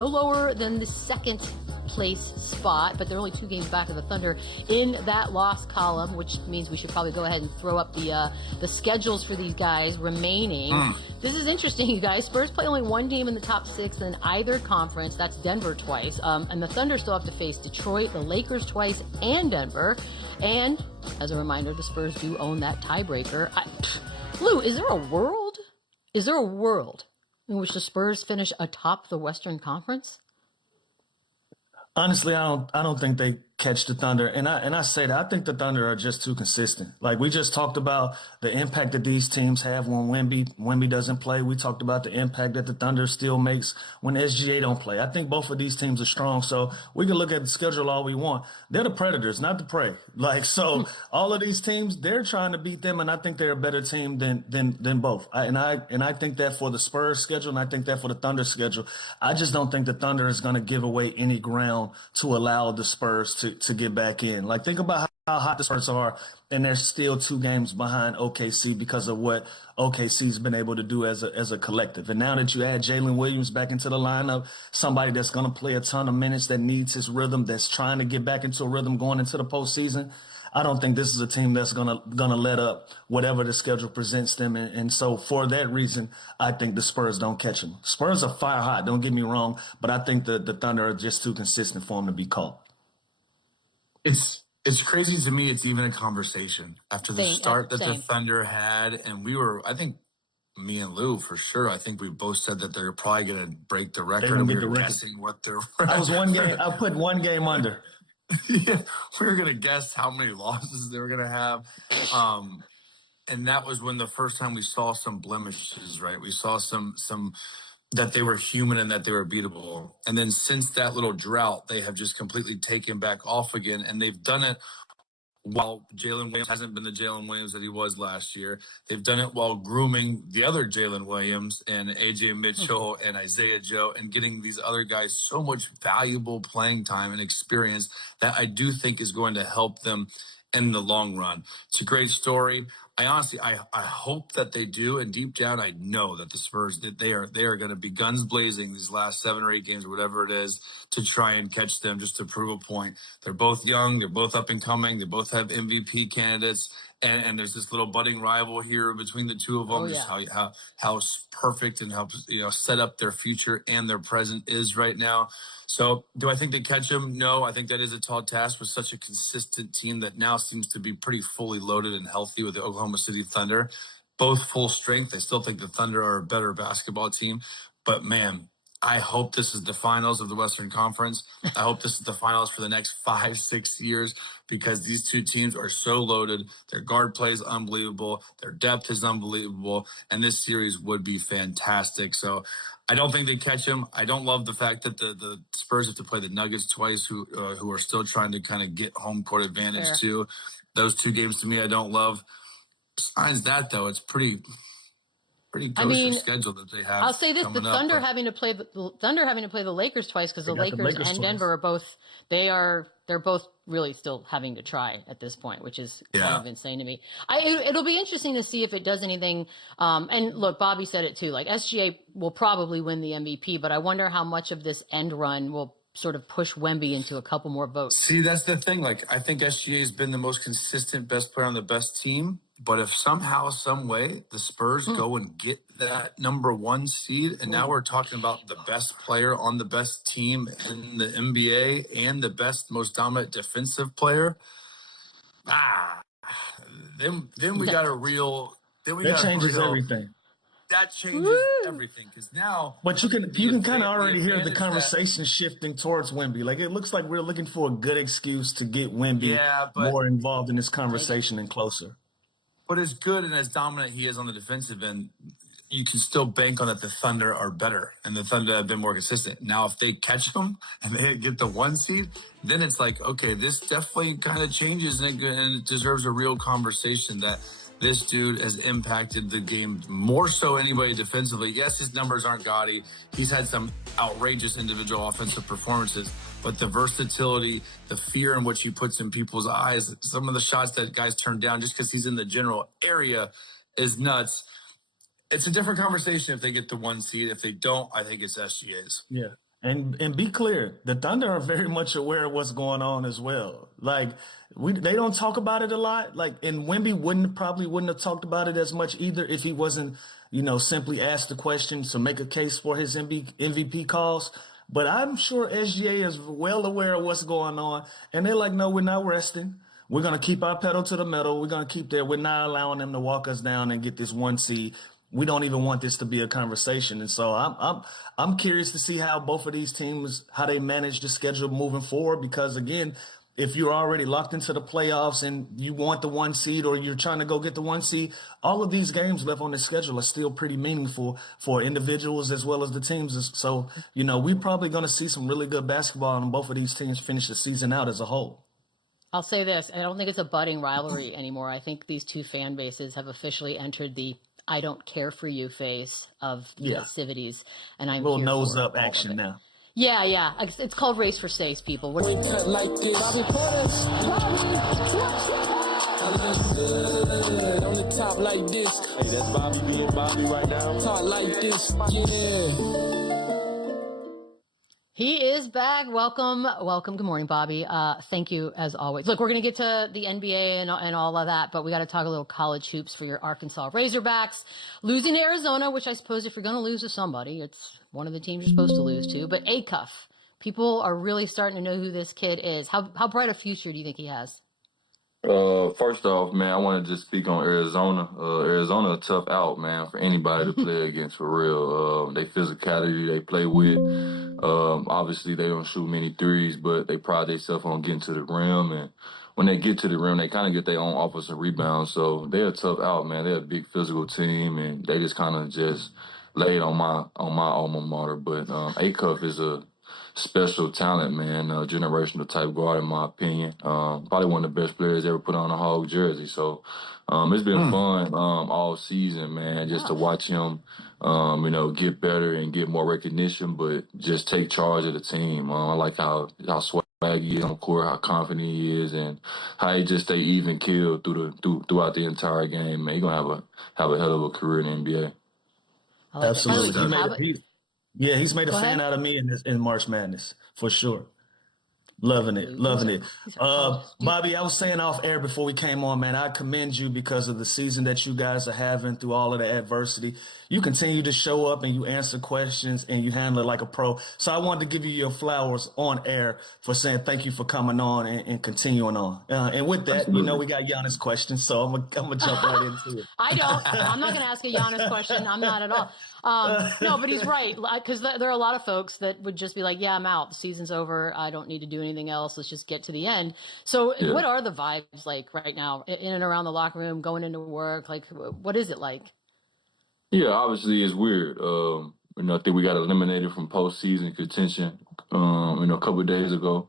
no lower than the second place spot, but they're only 2 games back of the Thunder in that loss column, which means we should probably go ahead and throw up the schedules for these guys remaining. This is interesting, you guys. Spurs play only 1 game in the top 6 in either conference. That's Denver twice. And the Thunder still have to face Detroit, the Lakers twice, and Denver. And as a reminder, the Spurs do own that tiebreaker. Lou, is there a world in which the Spurs finish atop the Western Conference? Honestly, I don't think they catch the Thunder. And I say that I think the Thunder are just too consistent. Like we just talked about the impact that these teams have when Wemby doesn't play. We talked about the impact that the Thunder still makes when SGA don't play. I think both of these teams are strong. So we can look at the schedule all we want. They're the predators, not the prey. All of these teams, they're trying to beat them, and I think they're a better team than both. I think that for the Spurs schedule, and I think that for the Thunder schedule. I just don't think the Thunder is going to give away any ground to allow the Spurs to get back in. Like, think about how hot the Spurs are, and they're still 2 games behind OKC because of what OKC's been able to do as a collective. And now that you add Jalen Williams back into the lineup, somebody that's going to play a ton of minutes, that needs his rhythm, that's trying to get back into a rhythm going into the postseason, I don't think this is a team that's gonna let up whatever the schedule presents them. And so for that reason, I think the Spurs don't catch them. Spurs are fire hot, don't get me wrong, but I think the Thunder are just too consistent for them to be caught. It's crazy to me. It's even a conversation after the start that the Thunder had, and I think me and Lou for sure. I think we both said that they're probably going to break the record. And we were guessing what their. I was 1 game. I put 1 game under. Yeah, we were going to guess how many losses they were going to have. And that was when the first time we saw some blemishes, right? We saw some that they were human and that they were beatable. And then since that little drought, they have just completely taken back off again. And they've done it while Jalen Williams hasn't been the Jalen Williams that he was last year. They've done it while grooming the other Jalen Williams and AJ Mitchell and Isaiah Joe and getting these other guys so much valuable playing time and experience that I do think is going to help them in the long run. It's a great story. I hope that they do, and deep down I know that the Spurs, that they are going to be guns blazing these last 7 or 8 games or whatever it is to try and catch them, just to prove a point. They're both young, they're both up and coming, they both have MVP candidates, and there's this little budding rival here between the two of them. Just how perfect and how set up their future and their present is right now. So do I think they catch them? No, I think that is a tall task with such a consistent team that now seems to be pretty fully loaded and healthy with the Oklahoma City Thunder. Both full strength. I still think the Thunder are a better basketball team. But, man, I hope this is the finals of the Western Conference. I hope this is the finals for the next 5-6 years because these two teams are so loaded. Their guard play is unbelievable. Their depth is unbelievable. And this series would be fantastic. So I don't think they catch them. I don't love the fact that the Spurs have to play the Nuggets twice, who are still trying to kind of get home court advantage too. Those 2 games to me I don't love. Besides that, though, it's pretty kosher schedule that they have. I'll say this: the Thunder having to play the Lakers twice because the Lakers and Denver are both they're both really still having to try at this point, which is kind of insane to me. It'll be interesting to see if it does anything. And look, Bobby said it too. Like SGA will probably win the MVP, but I wonder how much of this end run will sort of push Wemby into a couple more votes. See, that's the thing. Like, I think SGA has been the most consistent, best player on the best team. But if somehow, some way, the Spurs go and get that number 1 seed, and now we're talking about the best player on the best team in the NBA and the best, most dominant defensive player, then we got a real. That changes everything. That changes everything because now. But you can kind of already hear the conversation shifting towards Wemby. Like, it looks like we're looking for a good excuse to get Wemby more involved in this conversation and closer. But as good and as dominant he is on the defensive end, you can still bank on that the Thunder are better and the Thunder have been more consistent. Now, if they catch them and they get the 1 seed, then it's like, okay, this definitely kind of changes and it deserves a real conversation that this dude has impacted the game more so anybody defensively. Yes, his numbers aren't gaudy. He's had some outrageous individual offensive performances, but the versatility, the fear in which he puts in people's eyes, some of the shots that guys turn down just because he's in the general area is nuts. It's a different conversation if they get the 1 seed. If they don't, I think it's SGA's. Yeah. And be clear, the Thunder are very much aware of what's going on as well. Like they don't talk about it a lot. Like and Wemby probably wouldn't have talked about it as much either if he wasn't, simply asked the question to make a case for his MVP calls. But I'm sure SGA is well aware of what's going on, and they're like, no, we're not resting. We're gonna keep our pedal to the metal. We're gonna keep there. We're not allowing them to walk us down and get this one seed. We don't even want this to be a conversation. And so I'm curious to see how both of these teams how they manage the schedule moving forward. Because again, if you're already locked into the playoffs and you want the one seed or you're trying to go get the one seed, all of these games left on the schedule are still pretty meaningful for individuals as well as the teams. So, we're probably going to see some really good basketball and both of these teams finish the season out as a whole. I'll say this. I don't think it's a budding rivalry anymore. I think these two fan bases have officially entered the I don't care for you phase of the festivities. And I'm little here nose for up action now. Yeah. It's called Race for Saves, people. We cut like this. Bobby Portis. Good. On the top like this. Hey, that's Bobby being Bobby right now. Talk like this. Yeah. He is back. Welcome. Good morning, Bobby. Thank you as always. Look, we're going to get to the NBA and all of that, but we got to talk a little college hoops for your Arkansas Razorbacks. Losing to Arizona, which I suppose if you're going to lose to somebody, it's one of the teams you're supposed to lose to. But Acuff, people are really starting to know who this kid is. How bright a future do you think he has? First off, man, I want to just speak on Arizona. Arizona a tough out, man, for anybody to play against, for real. They physicality they play with. Obviously, they don't shoot many threes, but they pride themselves on getting to the rim. And when they get to the rim, they kind of get their own offensive rebound. So they're a tough out, man. They're a big physical team, and they just kind of just laid on my alma mater. But Acuff is a special talent, man, generational type guard, in my opinion. Probably one of the best players ever put on a Hog jersey. So it's been fun all season, man, just to watch him, get better and get more recognition, but just take charge of the team. I like how swaggy he is on court, how confident he is, and how he just stay even killed throughout the entire game. Man, he's gonna have a hell of a career in the NBA. Absolutely. He's made a fan out of me in March Madness, for sure. Loving it. Bobby, I was saying off air before we came on, man, I commend you because of the season that you guys are having through all of the adversity. You continue to show up and you answer questions and you handle it like a pro. So I wanted to give you your flowers on air for saying thank you for coming on and continuing on. And with that, we got Giannis questions, so I'm gonna jump right into it. I'm not going to ask a Giannis question. I'm not at all. No, but he's right, because there are a lot of folks that would just be like, yeah, I'm out. The season's over. I don't need to do anything else. Let's just get to the end. So what are the vibes like right now in and around the locker room, going into work? Like, what is it like? Yeah, obviously it's weird. I think we got eliminated from postseason contention, a couple of days ago.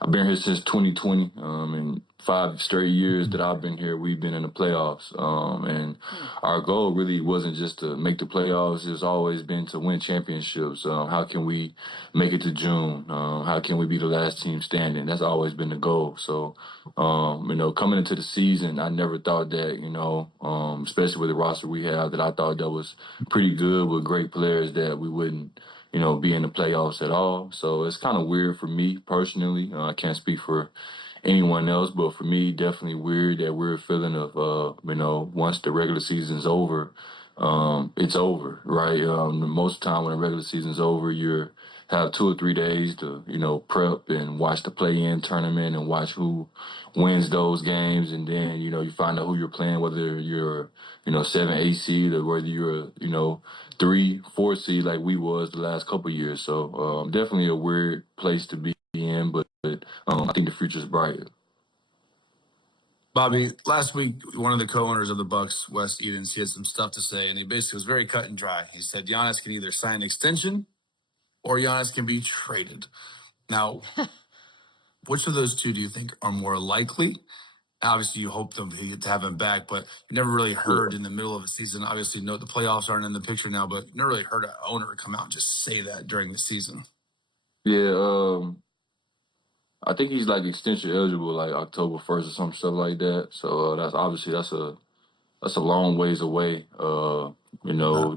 I've been here since 2020, and 5 straight years that I've been here, we've been in the playoffs. And our goal really wasn't just to make the playoffs. It's always been to win championships. How can we make it to June? How can we be the last team standing? That's always been the goal. So, coming into the season, I never thought that, especially with the roster we have, that I thought that was pretty good with great players, that we wouldn't, be in the playoffs at all. So it's kind of weird for me personally. I can't speak for anyone else, but for me, definitely weird, that weird feeling of, once the regular season's over, it's over, right? Most of the time when the regular season's over, you have 2 or 3 days to, prep and watch the play-in tournament and watch who wins those games. And then, you find out who you're playing, whether you're, 7, 8 seed or whether you're, 3, 4 seed like we was the last couple of years. So definitely a weird place to be in, but I think the future's bright. Bobby, last week, one of the co-owners of the Bucks, Wes Edens, he had some stuff to say, and he basically was very cut and dry. He said Giannis can either sign an extension or Giannis can be traded. Now, which of those two do you think are more likely? Obviously, you hope to have him back, but you never really heard in the middle of a season. Obviously, the playoffs aren't in the picture now, but you never really heard an owner come out and just say that during the season. Yeah, I think he's like extension eligible, like October 1st or some stuff like that. So that's a long ways away.